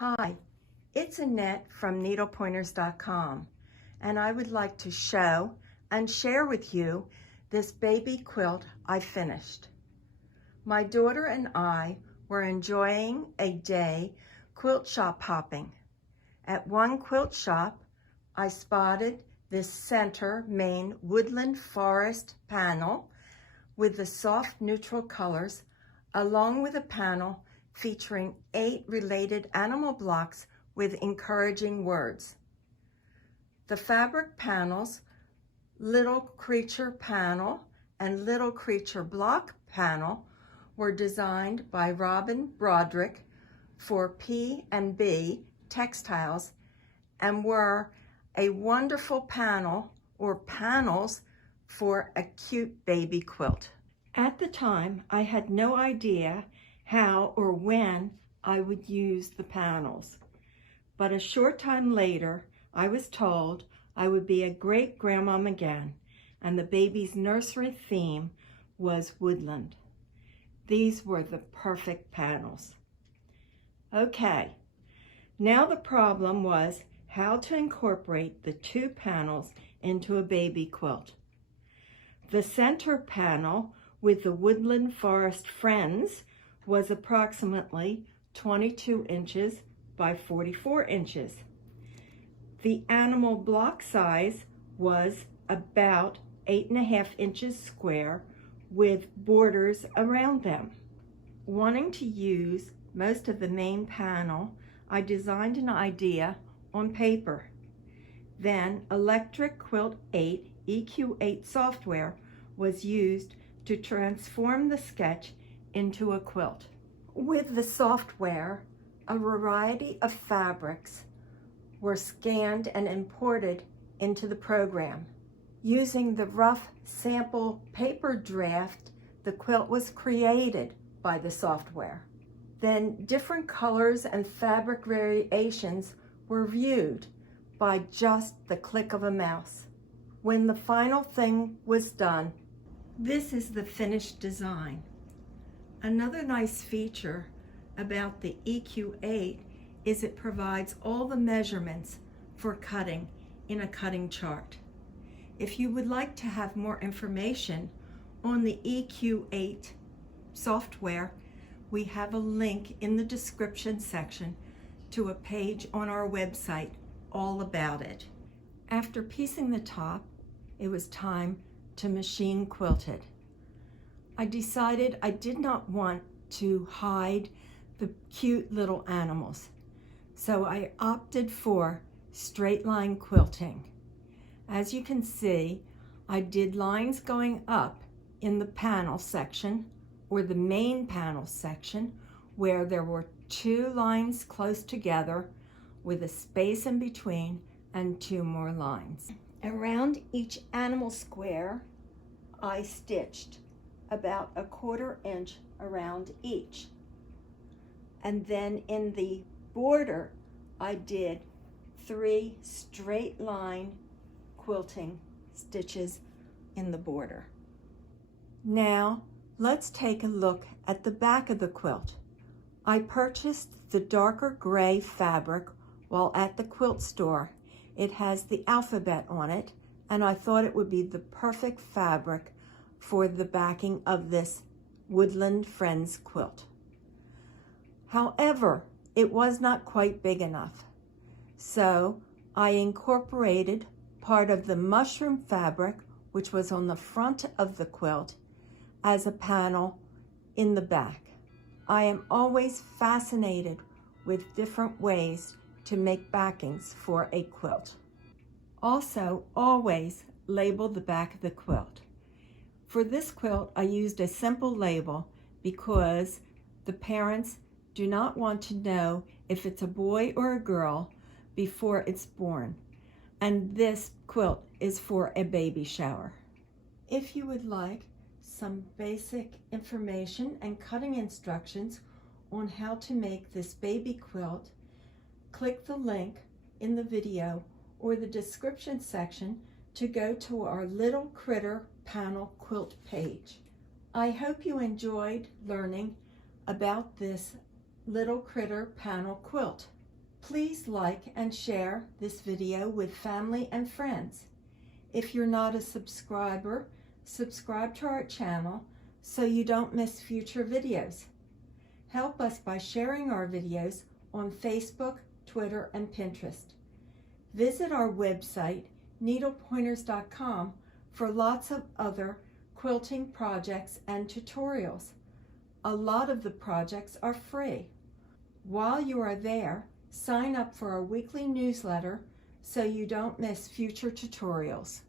Hi, it's Annette from needlepointers.com, and I would like to show and share with you this baby quilt I finished. My daughter and I were enjoying a day quilt shop hopping. At one quilt shop, I spotted this center main Woodland Forest panel with the soft neutral colors, along with a panel featuring 8 related animal blocks with encouraging words. The fabric panels, Little Creature panel and Little Creature block panel, were designed by Robin Roderick for P B Textiles and were a wonderful panel or panels for a cute baby quilt. At the time, I had no idea how or when I would use the panels. But a short time later, I was told I would be a great grandmom again, and the baby's nursery theme was woodland. These were the perfect panels. Okay, now the problem was how to incorporate the 2 panels into a baby quilt. The center panel with the Woodland Forest Friends was approximately 22 inches by 44 inches. The animal block size was about 8.5 inches square with borders around them. Wanting to use most of the main panel, I designed an idea on paper. Then Electric Quilt 8 EQ8 software was used to transform the sketch into a quilt. With the software, a variety of fabrics were scanned and imported into the program. Using the rough sample paper draft, the quilt was created by the software. Then different colors and fabric variations were viewed by just the click of a mouse. When the final thing was done, this is the finished design. Another nice feature about the EQ8 is it provides all the measurements for cutting in a cutting chart. If you would like to have more information on the EQ8 software, we have a link in the description section to a page on our website all about it. After piecing the top, it was time to machine quilt it. I decided I did not want to hide the cute little animals, so I opted for straight line quilting. As you can see, I did lines going up in the panel section or the main panel section where there were 2 lines close together with a space in between and 2 more lines. Around each animal square, I stitched about 1/4 inch around each. And then in the border, I did 3 straight line quilting stitches in the border. Now, let's take a look at the back of the quilt. I purchased the darker gray fabric while at the quilt store. It has the alphabet on it, and I thought it would be the perfect fabric for the backing of this Woodland Friends quilt. However, it was not quite big enough, so I incorporated part of the mushroom fabric, which was on the front of the quilt, as a panel in the back. I am always fascinated with different ways to make backings for a quilt. Also, always label the back of the quilt. For this quilt, I used a simple label because the parents do not want to know if it's a boy or a girl before it's born. And this quilt is for a baby shower. If you would like some basic information and cutting instructions on how to make this baby quilt, click the link in the video or the description section to go to our Little Critter panel quilt page. I hope you enjoyed learning about this Little Critter panel quilt. Please like and share this video with family and friends. If you're not a subscriber, subscribe to our channel so you don't miss future videos. Help us by sharing our videos on Facebook, Twitter, and Pinterest. Visit our website, needlepointers.com, for lots of other quilting projects and tutorials. A lot of the projects are free. While you are there, sign up for our weekly newsletter so you don't miss future tutorials.